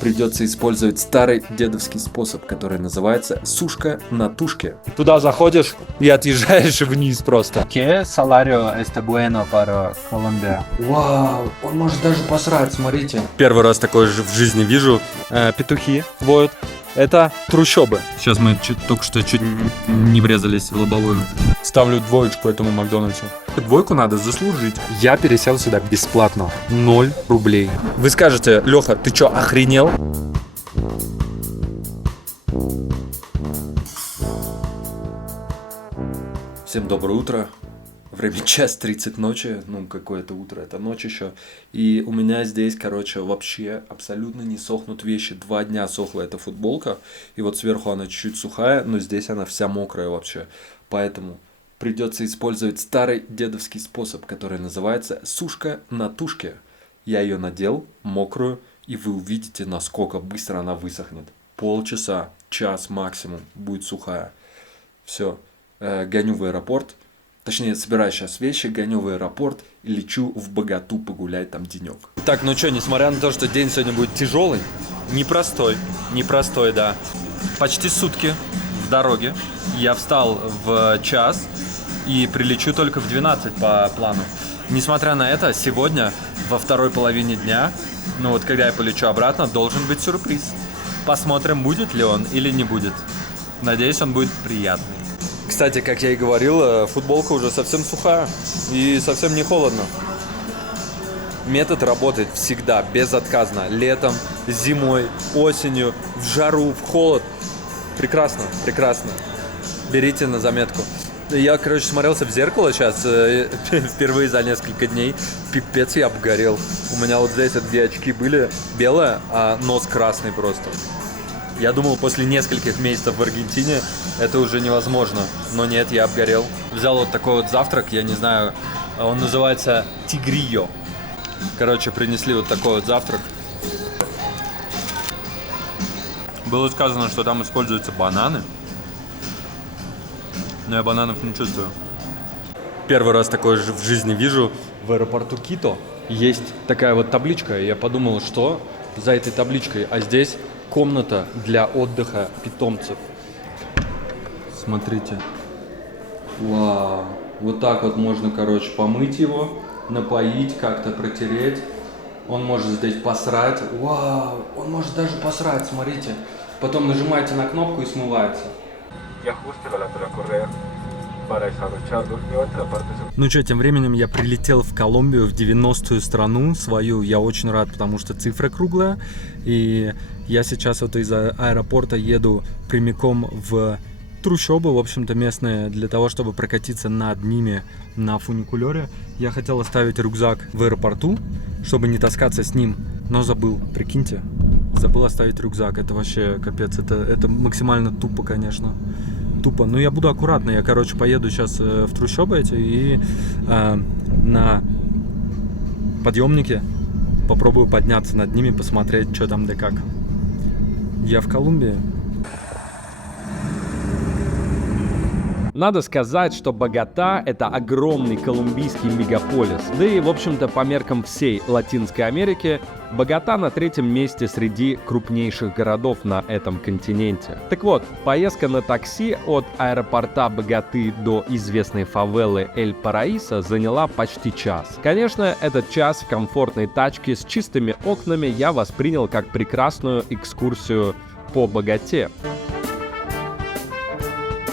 придется использовать старый дедовский способ, который называется сушка на тушке. Туда заходишь и отъезжаешь вниз просто. ¿Qué salario está bueno para Colombia? Вау, он может даже посрать, смотрите. Первый раз такое же в жизни вижу. Петухи воют. Это трущобы. Сейчас мы только что чуть не врезались в лобовую. Ставлю 2 этому Макдональдсу. 2 надо заслужить. Я пересел сюда бесплатно. 0 рублей. Вы скажете: Леха, ты чё, охренел? Всем доброе утро. Время 1:30 ночи, ну какое-то утро, это ночь еще. И у меня здесь, короче, вообще абсолютно не сохнут вещи. 2 дня сохла эта футболка, и вот сверху она чуть-чуть сухая, но здесь она вся мокрая вообще. Поэтому придется использовать старый дедовский способ, который называется сушка на тушке. Я ее надел, мокрую, и вы увидите, насколько быстро она высохнет. Полчаса, час максимум будет сухая. Все, гоню в аэропорт. Точнее, собираю сейчас вещи, гоню в аэропорт и лечу в Богату погулять там денек. Так, ну что, несмотря на то, что день сегодня будет тяжелый, непростой, да. Почти сутки в дороге. Я встал в час и прилечу только в 12 по плану. Несмотря на это, сегодня, во второй половине дня, ну вот когда я полечу обратно, должен быть сюрприз. Посмотрим, будет ли он или не будет. Надеюсь, он будет приятный. Кстати, как я и говорил, футболка уже совсем сухая и совсем не холодно. Метод работает всегда, безотказно. Летом, зимой, осенью, в жару, в холод. Прекрасно, прекрасно. Берите на заметку. Я, короче, смотрелся в зеркало сейчас впервые за несколько дней. Пипец, я обгорел. У меня вот здесь, где очки были, белые, а нос красный просто. Я думал, после нескольких месяцев в Аргентине это уже невозможно. Но нет, я обгорел. Взял вот такой вот завтрак, я не знаю, он называется тигрио. Короче, принесли вот такой вот завтрак. Было сказано, что там используются бананы. Но я бананов не чувствую. Первый раз такое же в жизни вижу. В аэропорту Кито есть такая вот табличка. И я подумал, что за этой табличкой. А здесь комната для отдыха питомцев. Смотрите. Вау. Вот так вот можно, короче, помыть его, напоить, как-то протереть. Он может здесь посрать. Вау. Он может даже посрать, смотрите. Потом нажимаете на кнопку и смывается. Ну что, тем временем я прилетел в Колумбию, в 90-ю страну свою. Я очень рад, потому что цифра круглая. И я сейчас вот из аэропорта еду прямиком в трущобы, в общем-то, местные, для того, чтобы прокатиться над ними на фуникулере. Я хотел оставить рюкзак в аэропорту, чтобы не таскаться с ним, но забыл, прикиньте. Забыл оставить рюкзак, это вообще капец, это максимально тупо, конечно. Тупо. Но я буду аккуратно. Я, короче, поеду сейчас в трущобы эти и на подъемнике попробую подняться над ними, посмотреть, что там да как. Я в Колумбии. Надо сказать, что Богота — это огромный колумбийский мегаполис. Да и, в общем-то, по меркам всей Латинской Америки, Богота на 3-м месте среди крупнейших городов на этом континенте. Так вот, поездка на такси от аэропорта Боготы до известной фавелы Эль-Параисо заняла почти час. Конечно, этот час в комфортной тачке с чистыми окнами я воспринял как прекрасную экскурсию по Боготе.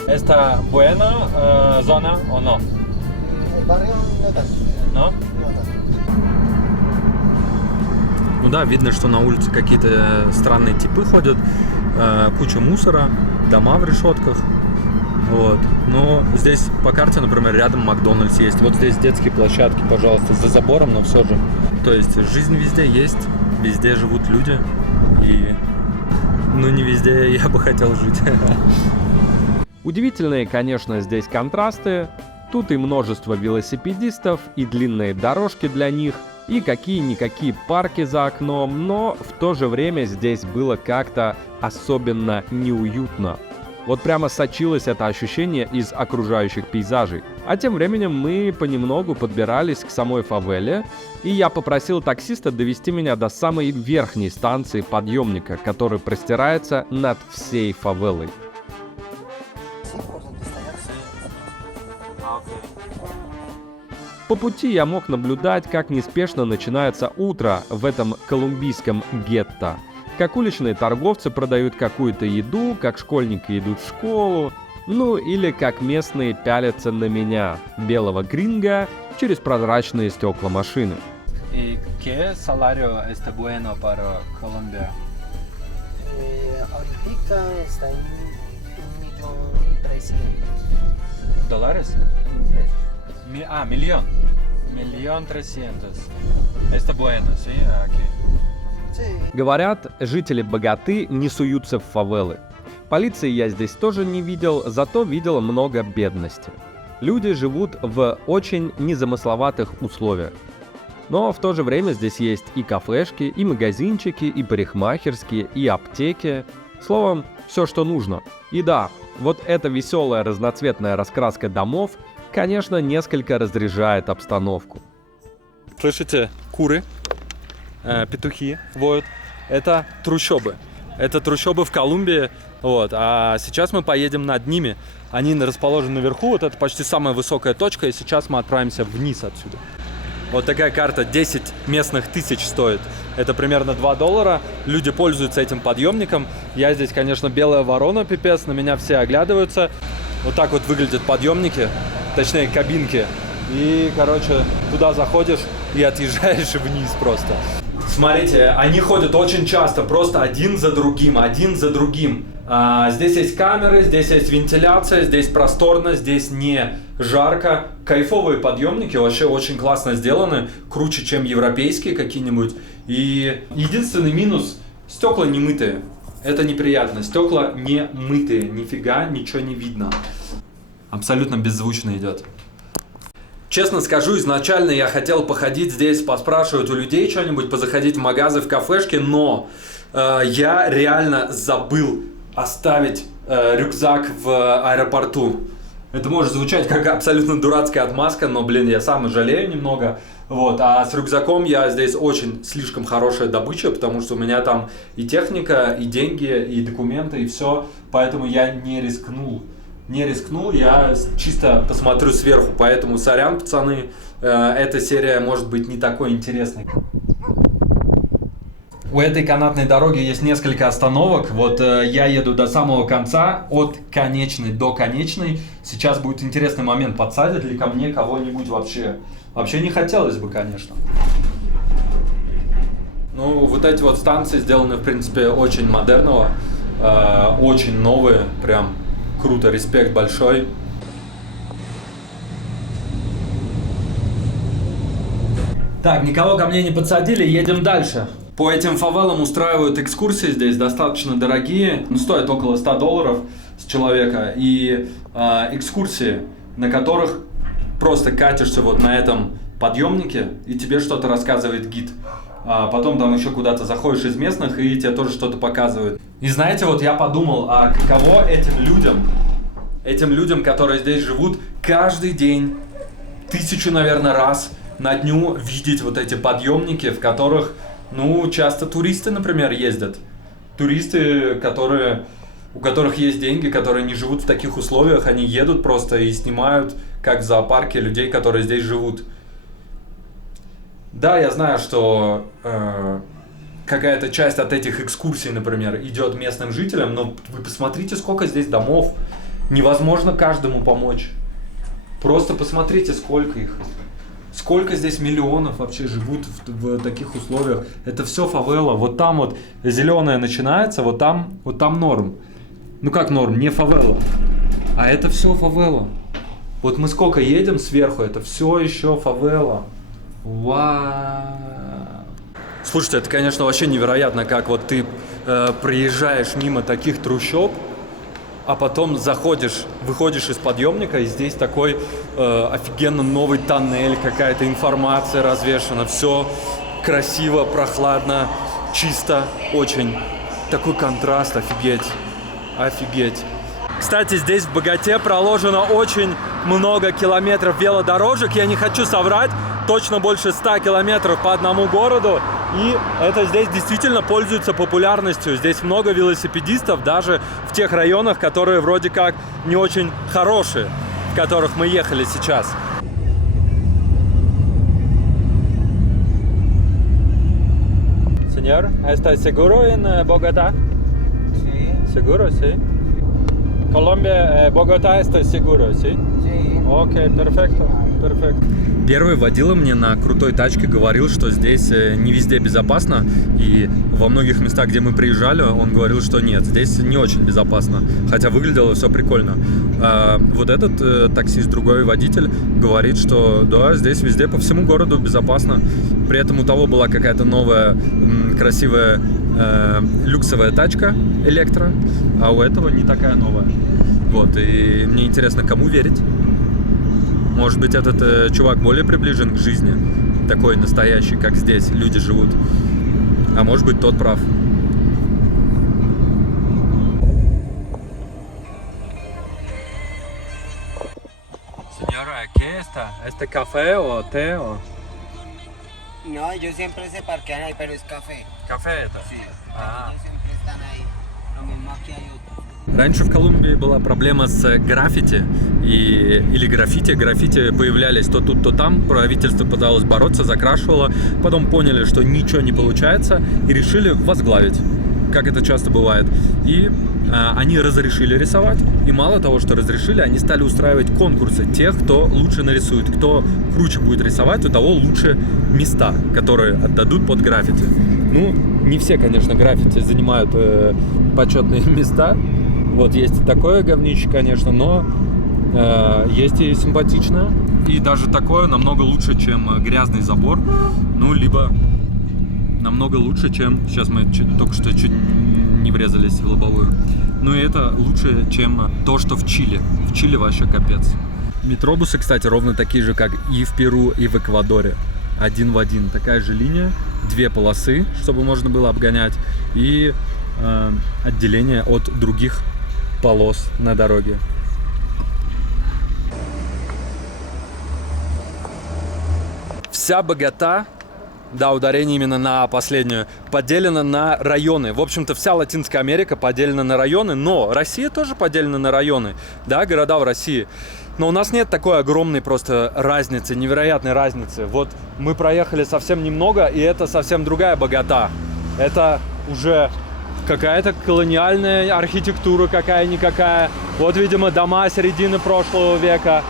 ¿Esta buena zona o no? El barrio no tanto. ¿No? No tanto. Ну да, видно, что на улице какие-то странные типы ходят, куча мусора, дома в решетках. Вот. Но здесь по карте, например, рядом Макдональдс есть. Вот здесь детские площадки, пожалуйста, за забором, но все же. То есть жизнь везде есть, везде живут люди. И ну не везде я бы хотел жить. Удивительные, конечно, здесь контрасты. Тут и множество велосипедистов, и длинные дорожки для них, и какие-никакие парки за окном, но в то же время здесь было как-то особенно неуютно. Вот прямо сочилось это ощущение из окружающих пейзажей. А тем временем мы понемногу подбирались к самой фавеле, и я попросил таксиста довести меня до самой верхней станции подъемника, который простирается над всей фавелой. По пути я мог наблюдать, как неспешно начинается утро в этом колумбийском гетто. Как уличные торговцы продают какую-то еду, как школьники идут в школу, ну или как местные пялятся на меня, белого гринга, через прозрачные стекла машины. ¿Y qué salario está bueno para Colombia? Ahorita está en 1.300.000. ¿Dólares? Millón. 1.300.000. Está bueno, ¿sí? Aquí. Говорят, жители Боготы не суются в фавелы. Полиции я здесь тоже не видел, зато видел много бедности. Люди живут в очень незамысловатых условиях. Но в то же время здесь есть и кафешки, и магазинчики, и парикмахерские, и аптеки. Словом, все, что нужно. И да, вот эта веселая разноцветная раскраска домов, конечно, несколько разряжает обстановку. Слышите, куры, петухи воют. Это трущобы. Это трущобы в Колумбии. Вот. А сейчас мы поедем над ними. Они расположены наверху. Вот это почти самая высокая точка. И сейчас мы отправимся вниз отсюда. Вот такая карта 10 местных тысяч стоит. Это примерно $2. Люди пользуются этим подъемником. Я здесь, конечно, белая ворона, пипец. На меня все оглядываются. Вот так вот выглядят подъемники. Точнее, кабинки. И, короче, туда заходишь и отъезжаешь вниз просто. Смотрите, они ходят очень часто, просто один за другим. Здесь есть камеры, здесь есть вентиляция, здесь просторно, здесь не жарко. Кайфовые подъемники, вообще очень классно сделаны, круче, чем европейские какие-нибудь. И единственный минус – стекла не мытые. Это неприятно, стекла не мытые, нифига ничего не видно. Абсолютно беззвучно идет. Честно скажу, изначально я хотел походить здесь, поспрашивать у людей что-нибудь, позаходить в магазы, в кафешки, но я реально забыл оставить рюкзак в аэропорту. Это может звучать как абсолютно дурацкая отмазка, но, блин, я сам жалею немного. Вот. А с рюкзаком я здесь очень слишком хорошая добыча, потому что у меня там и техника, и деньги, и документы, и все. Поэтому я не рискнул, я чисто посмотрю сверху, поэтому сорян, пацаны, эта серия может быть не такой интересной. У этой канатной дороги есть несколько остановок, вот я еду до самого конца, от конечной до конечной. Сейчас будет интересный момент, подсадят ли ко мне кого-нибудь вообще. Вообще не хотелось бы, конечно. Ну, вот эти вот станции сделаны, в принципе, очень модерного, очень новые, прям. Круто, респект большой. Так, никого ко мне не подсадили, едем дальше. По этим фавелам устраивают экскурсии здесь, достаточно дорогие, стоят около $100 с человека. И экскурсии, на которых просто катишься вот на этом подъемнике, и тебе что-то рассказывает гид. А потом там еще куда-то заходишь из местных, и тебе тоже что-то показывают. И знаете, вот я подумал, а каково этим людям, которые здесь живут каждый день, 1000, наверное, раз на дню видеть вот эти подъемники, в которых, ну, часто туристы, например, ездят. Туристы, у которых есть деньги, которые не живут в таких условиях, они едут просто и снимают, как в зоопарке, людей, которые здесь живут. Да, я знаю, что какая-то часть от этих экскурсий, например, идет местным жителям, но вы посмотрите, сколько здесь домов. Невозможно каждому помочь. Просто посмотрите, сколько их. Сколько здесь миллионов вообще живут в таких условиях. Это все фавела. Вот там вот зеленое начинается, вот там норм. Ну как норм? Не фавела. А это все фавела. Вот мы сколько едем сверху, это все еще фавела. Вау. Слушайте, это, конечно, вообще невероятно, как вот ты проезжаешь мимо таких трущоб, а потом выходишь из подъемника, и здесь такой офигенно новый тоннель, какая-то информация развешана, все красиво, прохладно, чисто, очень. Такой контраст, офигеть. Кстати, здесь в Боготе проложена очень много километров велодорожек, я не хочу соврать, точно больше 100 километров по одному городу. И это здесь действительно пользуется популярностью. Здесь много велосипедистов, даже в тех районах, которые вроде как не очень хорошие, в которых мы ехали сейчас. Señor, ¿está seguro en Bogotá? Sí, Seguro, sí. Colombia, Bogotá está seguro, sí? sí. Окей, перфекто, перфекто. Первый водила мне на крутой тачке говорил, что здесь не везде безопасно, и во многих местах, где мы приезжали, он говорил, что нет, здесь не очень безопасно, хотя выглядело все прикольно. А вот этот таксист, другой водитель, говорит, что да, здесь везде по всему городу безопасно. При этом у того была какая-то новая красивая люксовая тачка электро, а у этого не такая новая. Вот, и мне интересно, кому верить. Может быть, этот чувак более приближен к жизни, такой настоящий, как здесь люди живут. А может быть, тот прав. Señora, ¿qué está? ¿Este café o té o...? No, ellos siempre se parquean ahí, pero es café. Café это? Sí, Ah. ellos siempre están ahí. Lo mismo aquí hay otros. Раньше в Колумбии была проблема с граффити или граффити. Граффити появлялись то тут, то там. Правительство пыталось бороться, закрашивало. Потом поняли, что ничего не получается, и решили возглавить, как это часто бывает. И они разрешили рисовать. И мало того, что разрешили, они стали устраивать конкурсы тех, кто лучше нарисует. Кто круче будет рисовать, у того лучше места, которые отдадут под граффити. Ну, не все, конечно, граффити занимают почетные места. Вот есть и такое говнище, конечно, но есть и симпатичное. И даже такое намного лучше, чем грязный забор. Ну, либо намного лучше, чем... Сейчас мы только что чуть не врезались в лобовую. Ну и это лучше, чем то, что в Чили. В Чили вообще капец. Метробусы, кстати, ровно такие же, как и в Перу, и в Эквадоре. Один в один. Такая же линия. 2 полосы, чтобы можно было обгонять. И отделение от других полос на дороге. Вся Богота, да, ударение именно на последнюю, поделена на районы. В общем-то, вся Латинская Америка поделена на районы, но Россия тоже поделена на районы, да, города в России. Но у нас нет такой огромной просто разницы, невероятной разницы. Вот мы проехали совсем немного, и это совсем другая Богота. Это уже какая-то колониальная архитектура какая-никакая. Вот, видимо, дома середины прошлого века.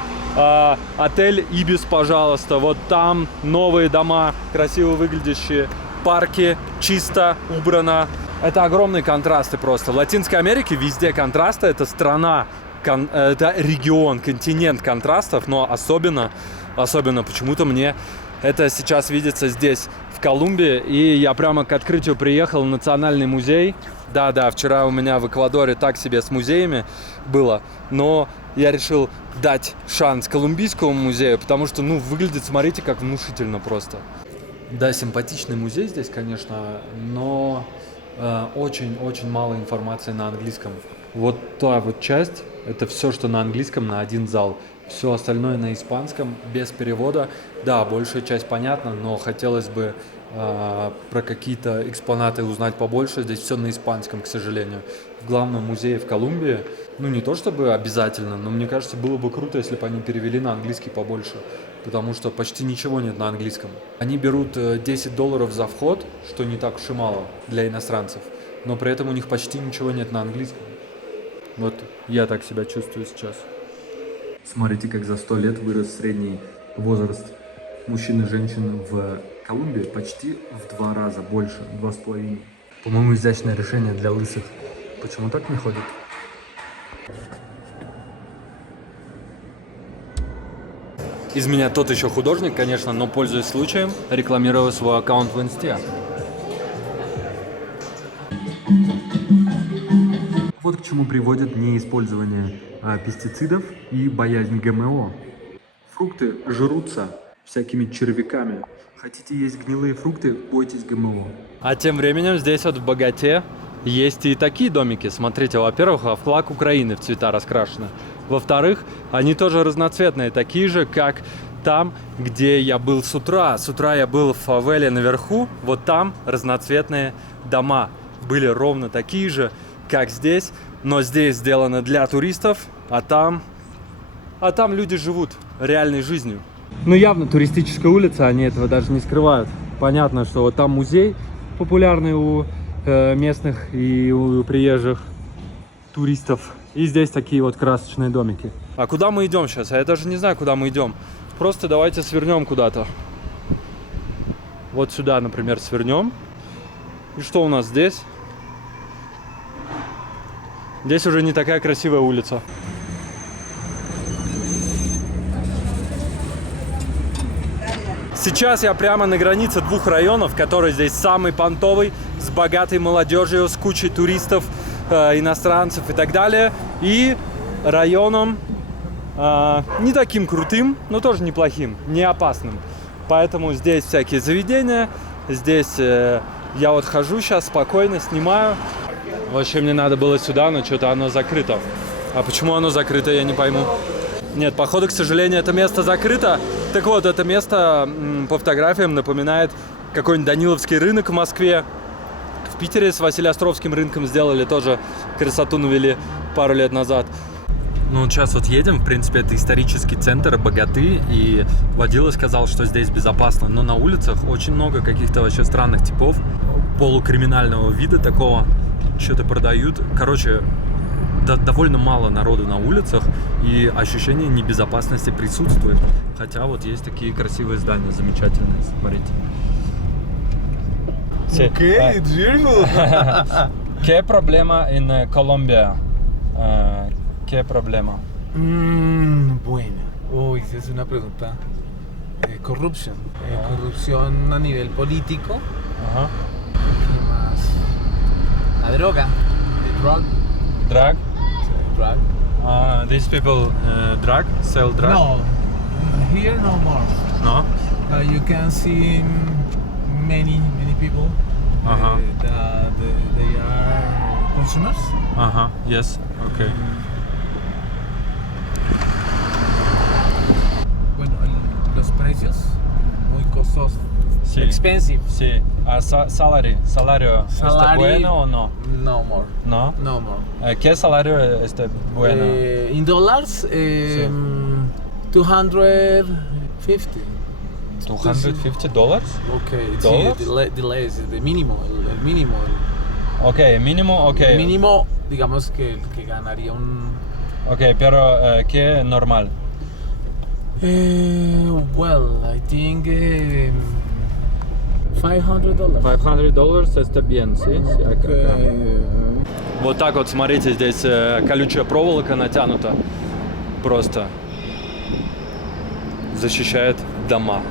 Отель Ибис, пожалуйста. Вот там новые дома, красиво выглядящие. Парки, чисто, убрано. Это огромные контрасты просто. В Латинской Америке везде контрасты. Это страна, это регион, континент контрастов. Но особенно почему-то мне это сейчас видится здесь, в Колумбии. И я прямо к открытию приехал в Национальный музей. Да, вчера у меня в Эквадоре так себе с музеями было. Но я решил дать шанс Колумбийскому музею, потому что, выглядит, смотрите, как внушительно просто. Да, симпатичный музей здесь, конечно, но очень-очень мало информации на английском. Вот та вот часть, это все, что на английском, на один зал. Все остальное на испанском, без перевода. Да, большая часть понятна, но хотелось бы про какие-то экспонаты узнать побольше. Здесь все на испанском, к сожалению. В главном музее в Колумбии, не то чтобы обязательно, но мне кажется, было бы круто, если бы они перевели на английский побольше. Потому что почти ничего нет на английском. Они берут $10 за вход, что не так уж и мало для иностранцев. Но при этом у них почти ничего нет на английском. Вот я так себя чувствую сейчас. Смотрите, как за 100 лет вырос средний возраст мужчин и женщин в Колумбии почти в 2 раза больше, 2,5. По-моему, изящное решение для лысых. Почему так не ходят? Из меня тот еще художник, конечно, но, пользуясь случаем, рекламирую свой аккаунт в Инсте. Вот к чему приводит неиспользование пестицидов и боязнь ГМО. Фрукты жрутся всякими червяками. Хотите есть гнилые фрукты, бойтесь ГМО. А тем временем здесь вот в Боготе есть и такие домики. Смотрите, во-первых, флаг Украины в цвета раскрашены. Во-вторых, они тоже разноцветные, такие же, как там, где я был с утра. С утра я был в фавеле наверху, вот там разноцветные дома. Были ровно такие же, как здесь, но здесь сделано для туристов, а там люди живут реальной жизнью. Ну, явно туристическая улица, они этого даже не скрывают. Понятно, что вот там музей популярный у местных и у приезжих туристов. И здесь такие вот красочные домики. А куда мы идем сейчас? А я даже не знаю, куда мы идем. Просто давайте свернем куда-то. Вот сюда, например, свернем. И что у нас здесь? Здесь уже не такая красивая улица. Сейчас я прямо на границе двух районов, который здесь самый понтовый, с богатой молодежью, с кучей туристов, иностранцев и так далее. И районом не таким крутым, но тоже неплохим, не опасным. Поэтому здесь всякие заведения, здесь я вот хожу сейчас спокойно, снимаю. Вообще мне надо было сюда, но что-то оно закрыто. А почему оно закрыто, я не пойму. Нет, походу, к сожалению, это место закрыто. Так вот, это место по фотографиям напоминает какой-нибудь Даниловский рынок в Москве. В Питере с Василеостровским рынком сделали, тоже красоту навели пару лет назад. Ну, вот сейчас вот едем, в принципе, это исторический центр Богаты, и водила сказал, что здесь безопасно, но на улицах очень много каких-то вообще странных типов, полукриминального вида такого, что-то продают. Короче, довольно мало народу на улицах, и ощущение небезопасности присутствует. Хотя вот есть такие красивые здания, замечательные, смотрите. Okay, it's beautiful. ¿Qué problema en Colombia? ¿Qué problema? Bueno, uy, esa es una pregunta. Corrupción. Corrupción a nivel político. Ajá. ¿Qué más? La droga. The drug. Drug? Drug. These people drug? Sell drug? No, here no more. No? You can see many people. Uh-huh. They are consumers. Ага, yes, okay. Bueno, los precios muy costosos. Sí. Expensive. Sí. Salario ¿está bueno o no? No more. No? No more. ¿Qué salario está bueno? In dollars, 250. $250? Okay. Dollars? Sí, the less, the mínimo, el mínimo. Ok, mínimo, ok. El mínimo, digamos que ganaría un... Ok, pero ¿qué normal? Well, I think $500. $500 está bien, ¿sí? Okay. Вот так вот, смотрите, здесь колючая проволока натянута. Просто защищает дома.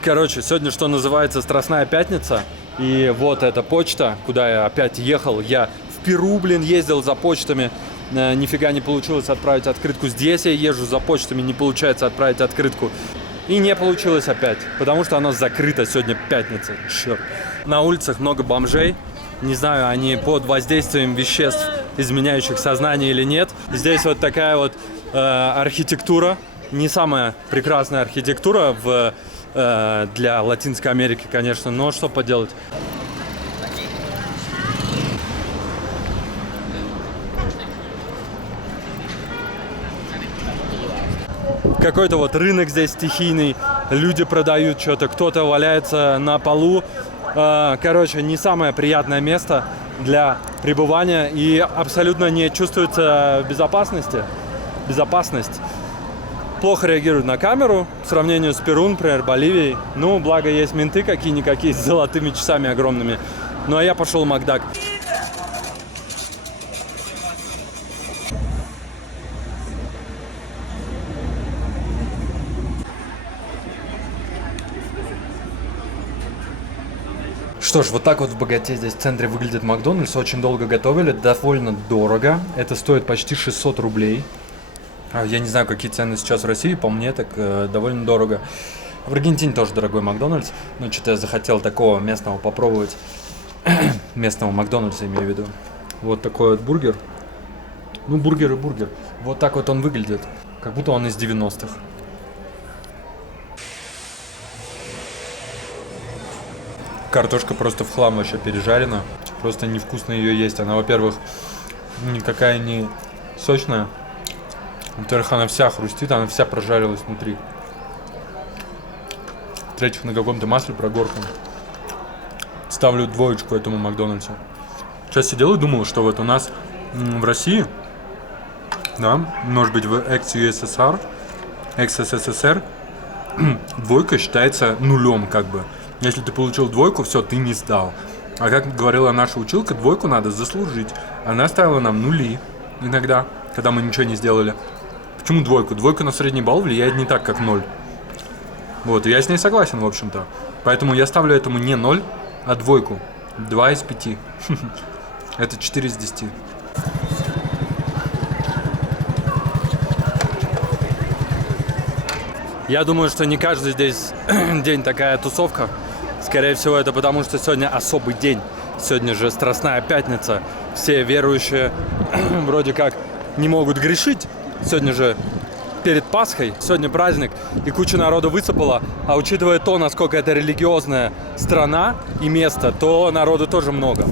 Короче, сегодня, что называется, Страстная пятница. И вот эта почта, куда я опять ехал. Я в Перу, ездил за почтами. Нифига не получилось отправить открытку. Здесь я езжу за почтами, не получается отправить открытку. И не получилось опять, потому что оно закрыто. Сегодня пятница, черт. На улицах много бомжей. Не знаю, они под воздействием веществ, изменяющих сознание или нет. Здесь вот такая вот архитектура. Не самая прекрасная архитектура для Латинской Америки, конечно, но что поделать. Какой-то вот рынок здесь стихийный, люди продают что-то, кто-то валяется на полу. Короче, не самое приятное место для пребывания и абсолютно не чувствуется безопасности. Безопасность. Плохо реагируют на камеру в сравнении с Перу, например, Боливией. Ну, благо есть менты какие-никакие с золотыми часами огромными. Ну, а я пошел в Макдак. Что ж, вот так вот в Богате здесь в центре выглядит Макдональдс. Очень долго готовили, довольно дорого. Это стоит почти 600 рублей. Я не знаю, какие цены сейчас в России, по мне так довольно дорого. В Аргентине тоже дорогой Макдональдс, но что-то я захотел такого местного попробовать. Местного Макдональдса имею в виду. Вот такой вот бургер. Ну, бургер и бургер. Вот так вот он выглядит, как будто он из 90-х. Картошка просто в хлам вообще пережарена. Просто невкусно ее есть. Она, во-первых, никакая не сочная. Во-вторых, она вся хрустит, она вся прожарилась внутри. В-третьих, на каком-то масле прогорклом. Ставлю 2 этому Макдональдсу. Сейчас сидел и думал, что вот у нас в России, да, может быть в экс-СССР, 2 считается нулем как бы. Если ты получил 2, все, ты не сдал. А как говорила наша училка, 2 надо заслужить. Она ставила нам нули иногда, когда мы ничего не сделали. Почему 2? 2 на средний балл влияет не так, как 0. Вот, и я с ней согласен, в общем-то. Поэтому я ставлю этому не 0, а 2. 2 из 5. Это 4 из 10. Я думаю, что не каждый здесь день такая тусовка. Скорее всего, это потому, что сегодня особый день. Сегодня же Страстная Пятница. Все верующие вроде как не могут грешить. Сегодня же перед Пасхой, сегодня праздник, и куча народу высыпала. А учитывая то, насколько это религиозная страна и место, то народу тоже много.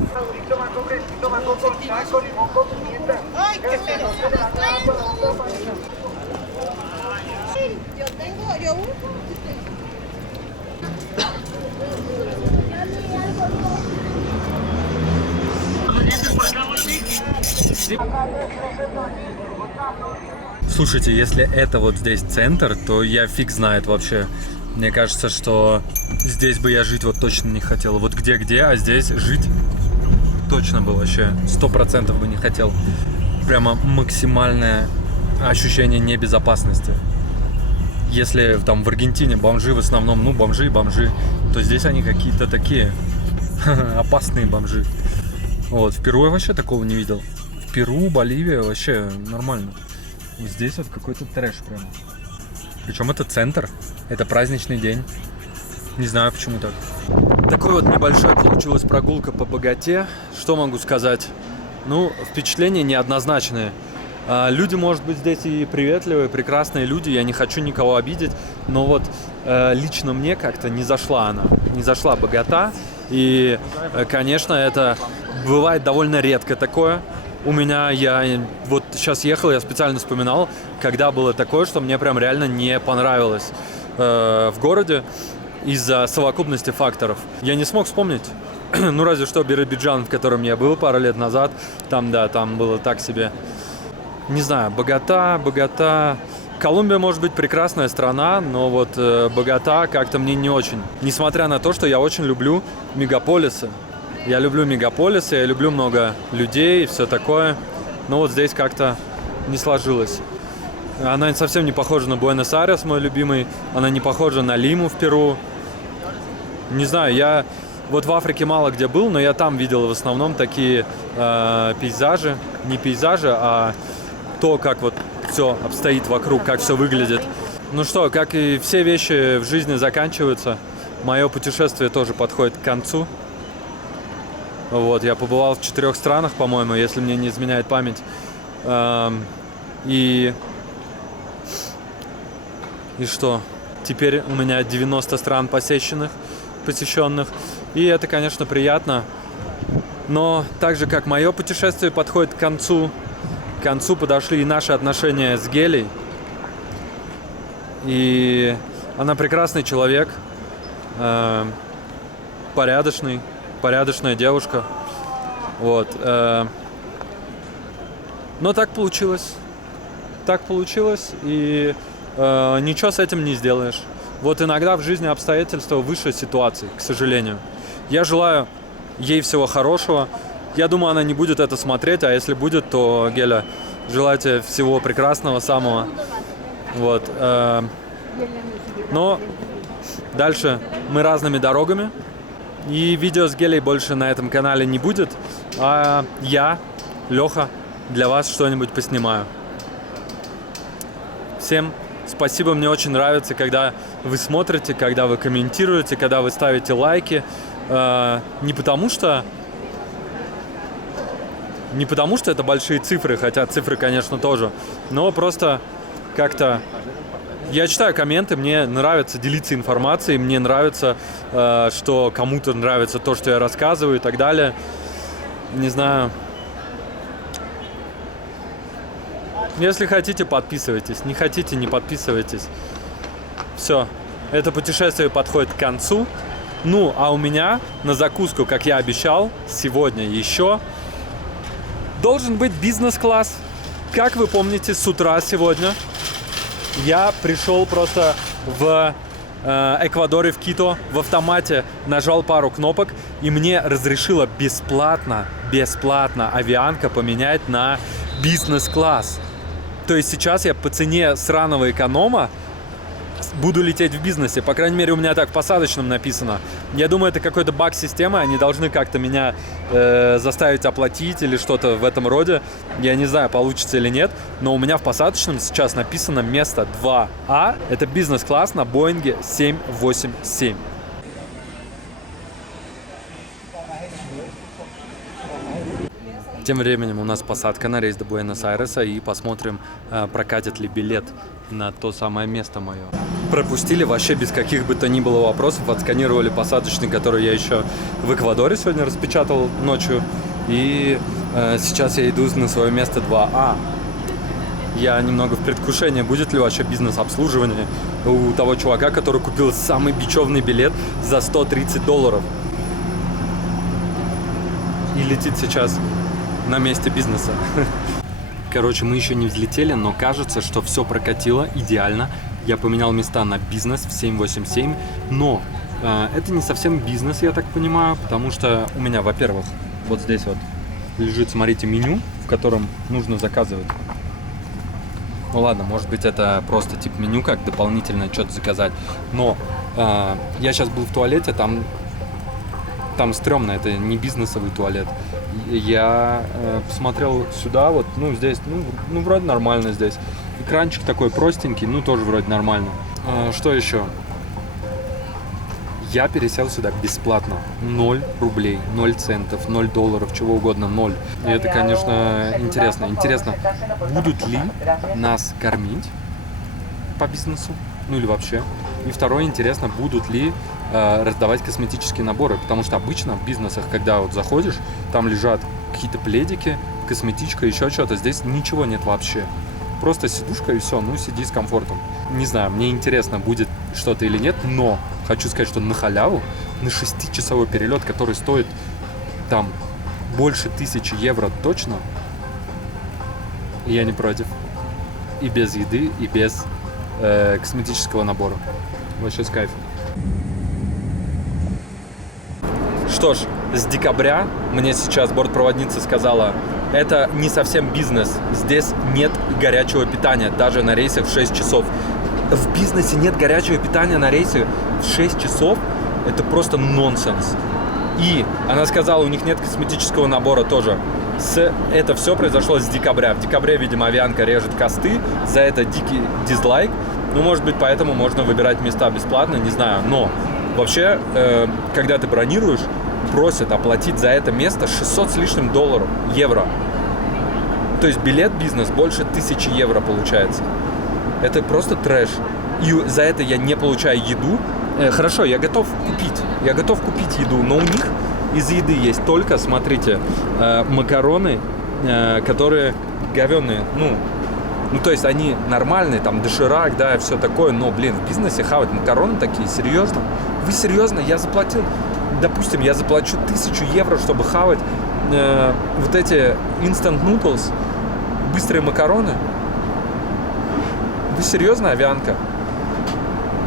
Слушайте, если это вот здесь центр, то я фиг знает вообще. Мне кажется, что здесь бы я жить вот точно не хотел. Вот где-где, а здесь жить точно бы вообще 100% бы не хотел. Прямо максимальное ощущение небезопасности. Если там в Аргентине бомжи в основном, ну бомжи, то здесь они какие-то такие опасные бомжи. Вот, в Перу я вообще такого не видел. В Перу, Боливия вообще нормально. Вот здесь вот какой-то трэш прям. Причем это центр, это праздничный день. Не знаю, почему так. Такой вот небольшой получилась прогулка по Богате. Что могу сказать? Ну, впечатления неоднозначные. Люди, может быть, здесь и приветливые, прекрасные люди. Я не хочу никого обидеть. Но вот лично мне как-то не зашла она. Не зашла Богата. И, конечно, это бывает довольно редко такое. У меня, я вот сейчас ехал, я специально вспоминал, когда было такое, что мне прям реально не понравилось в городе из-за совокупности факторов. Я не смог вспомнить, ну разве что Биробиджан, в котором я был пару лет назад, там, да, там было так себе. Не знаю, Богата. Колумбия может быть прекрасная страна, но вот Богата как-то мне не очень. Несмотря на то, что я очень люблю мегаполисы. Я люблю мегаполисы, я люблю много людей и все такое. Но вот здесь как-то не сложилось. Она совсем не похожа на Буэнос-Айрес, мой любимый. Она не похожа на Лиму в Перу. Не знаю, я вот в Африке мало где был, но я там видел в основном такие пейзажи. Не пейзажи, а то, как вот все обстоит вокруг, как все выглядит. Ну что, как и все вещи в жизни заканчиваются, мое путешествие тоже подходит к концу. Вот, я побывал в 4 странах, по-моему, если мне не изменяет память. И что? Теперь у меня 90 стран посещенных. И это, конечно, приятно. Но так же, как мое путешествие подходит к концу подошли и наши отношения с Гелей. И она прекрасный человек, порядочная девушка. Вот. Но так получилось. И ничего с этим не сделаешь. Вот иногда в жизни обстоятельства выше ситуации, к сожалению. Я желаю ей всего хорошего. Я думаю, она не будет это смотреть, а если будет, то, Геля, желаю тебе всего прекрасного, самого. Вот. Но дальше мы разными дорогами. И видео с Гелей больше на этом канале не будет. А я, Леха, для вас что-нибудь поснимаю. Всем спасибо, мне очень нравится, когда вы смотрите, когда вы комментируете, когда вы ставите лайки. Не потому что это большие цифры, хотя цифры, конечно, тоже, но просто как-то я читаю комменты, мне нравится делиться информацией, мне нравится, что кому-то нравится то, что я рассказываю и так далее. Не знаю. Если хотите, подписывайтесь. Не хотите, не подписывайтесь. Все. Это путешествие подходит к концу. Ну, а у меня на закуску, как я обещал, сегодня еще должен быть бизнес-класс. Как вы помните, с утра сегодня я пришел просто в Эквадоре, в Кито, в автомате нажал пару кнопок, и мне разрешила бесплатно авианка поменять на бизнес-класс. То есть сейчас я по цене сраного эконома буду лететь в бизнесе. По крайней мере, у меня так в посадочном написано. Я думаю, это какой-то баг системы. Они должны как-то меня заставить оплатить или что-то в этом роде. Я не знаю, получится или нет. Но у меня в посадочном сейчас написано место 2А. Это бизнес-класс на Боинге 787. Тем временем у нас посадка на рейс до Буэнос-Айреса, и посмотрим, прокатит ли билет на то самое место мое. Пропустили вообще без каких бы то ни было вопросов, отсканировали посадочный, который я еще в Эквадоре сегодня распечатал ночью, и сейчас я иду на свое место 2А. Я немного в предвкушении, будет ли вообще бизнес-обслуживание у того чувака, который купил самый бечевный билет за $130. И летит сейчас на месте бизнеса. Короче, мы еще не взлетели, но кажется, что все прокатило идеально. Я поменял места на бизнес в 787, но это не совсем бизнес, я так понимаю, потому что у меня, во-первых, вот здесь вот лежит, смотрите, меню, в котором нужно заказывать. Ну ладно, может быть, это просто тип меню, как дополнительно что-то заказать, но я сейчас был в туалете, там стрёмно, это не бизнесовый туалет. Я посмотрел сюда, вот, ну, здесь, ну, вроде нормально здесь. Экранчик такой простенький, ну, тоже вроде нормально. Что еще? Я пересел сюда бесплатно. 0 рублей, 0 центов, 0 долларов, чего угодно, 0. И это, конечно, интересно. Интересно, будут ли нас кормить по бизнесу? Ну, или вообще. И второе, интересно, будут ли раздавать косметические наборы, потому что обычно в бизнесах, когда вот заходишь, там лежат какие-то пледики, косметичка, еще что-то. Здесь ничего нет вообще. Просто сидушка и все, ну сиди с комфортом. Не знаю, мне интересно, будет что-то или нет, но хочу сказать, что на халяву, на 6-часовой перелет, который стоит там больше 1000 евро точно, я не против. И без еды, и без косметического набора. Вообще с кайфом. Что ж, с декабря мне сейчас бортпроводница сказала, это не совсем бизнес, здесь нет горячего питания, даже на рейсах в 6 часов. В бизнесе нет горячего питания на рейсе в 6 часов, это просто нонсенс. И она сказала, у них нет косметического набора тоже. Это все произошло с декабря. В декабре, видимо, авианка режет косты, за это дикий дизлайк. Ну, может быть, поэтому можно выбирать места бесплатно, не знаю. Но вообще, когда ты бронируешь, просят оплатить за это место 600 с лишним евро. То есть билет бизнес больше 1000 евро получается. Это просто трэш. И за это я не получаю еду. Хорошо, я готов купить еду, но у них из еды есть только, смотрите, макароны, которые говёные, ну, то есть они нормальные, там, доширак, да, и все такое, но, блин, в бизнесе хавать макароны такие, серьезно? Вы серьезно? Я заплатил, допустим, я заплачу 1000 евро, чтобы хавать вот эти instant noodles, быстрые макароны? Вы серьезно, авианка?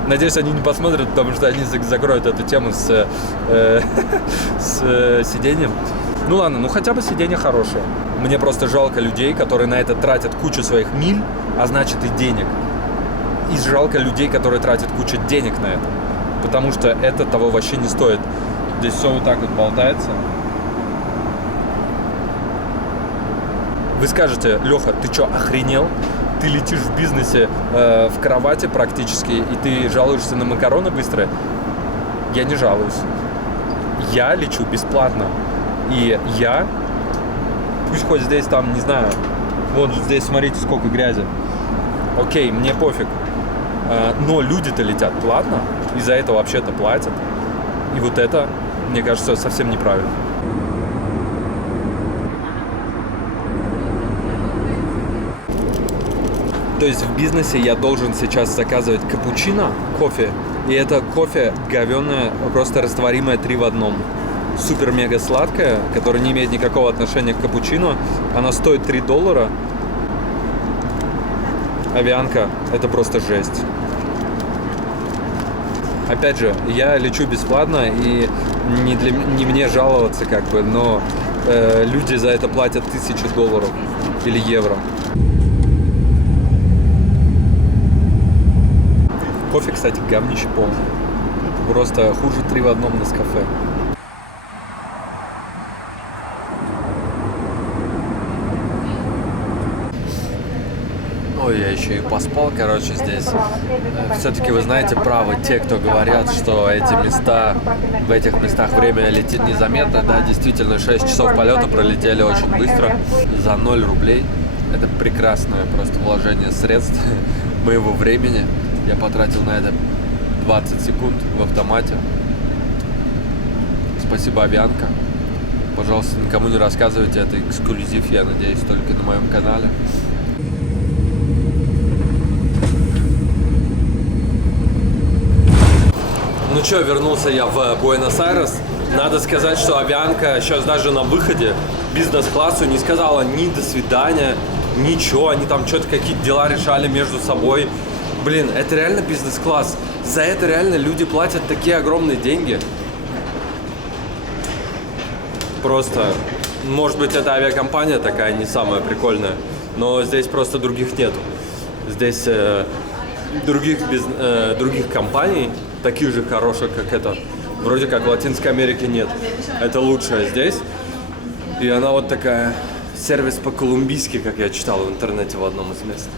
Надеюсь, они не посмотрят, потому что они закроют эту тему с сиденьем. Ну ладно, ну хотя бы сиденье хорошее. Мне просто жалко людей, которые на это тратят кучу своих миль, а значит и денег. И жалко людей, которые тратят кучу денег на это. Потому что это того вообще не стоит. Здесь все вот так вот болтается. Вы скажете: Леха, ты что, охренел? Ты летишь в бизнесе в кровати практически, и ты жалуешься на макароны быстрые? Я не жалуюсь. Я лечу бесплатно. И я, пусть хоть здесь там, не знаю, вот здесь смотрите, сколько грязи. Окей, мне пофиг. Но люди-то летят платно, и за это вообще-то платят. И вот это, мне кажется, совсем неправильно. То есть в бизнесе я должен сейчас заказывать капучино, кофе, и это кофе говёное, просто растворимое 3 в 1. Супер-мега сладкое, которое не имеет никакого отношения к капучино. Оно стоит $3. Авианка — это просто жесть. Опять же, я лечу бесплатно, и не мне жаловаться, как бы, но люди за это платят $1000 или евро. Кофе, кстати, говнище полное. Просто хуже 3 в 1 Нескафе. Ой, я еще и поспал, короче, здесь. Все-таки вы знаете право те, кто говорят, что в этих местах время летит незаметно. Да, действительно, 6 часов полета пролетели очень быстро. За 0 рублей. Это прекрасное просто вложение средств моего времени. Я потратил на это 20 секунд в автомате. Спасибо, Авианка. Пожалуйста, никому не рассказывайте, это эксклюзив, я надеюсь, только на моем канале. Ну что, вернулся я в Буэнос-Айрес. Надо сказать, что Авианка сейчас даже на выходе бизнес-классу не сказала ни до свидания, ничего. Они там что-то какие-то дела решали между собой. Блин, это реально бизнес-класс. За это реально люди платят такие огромные деньги. Просто, может быть, эта авиакомпания такая не самая прикольная, но здесь просто других нету. Здесь других компаний, таких же хороших, как эта, вроде как в Латинской Америке нет. Это лучшая здесь. И она вот такая, сервис по-колумбийски, как я читал в интернете в одном из мест.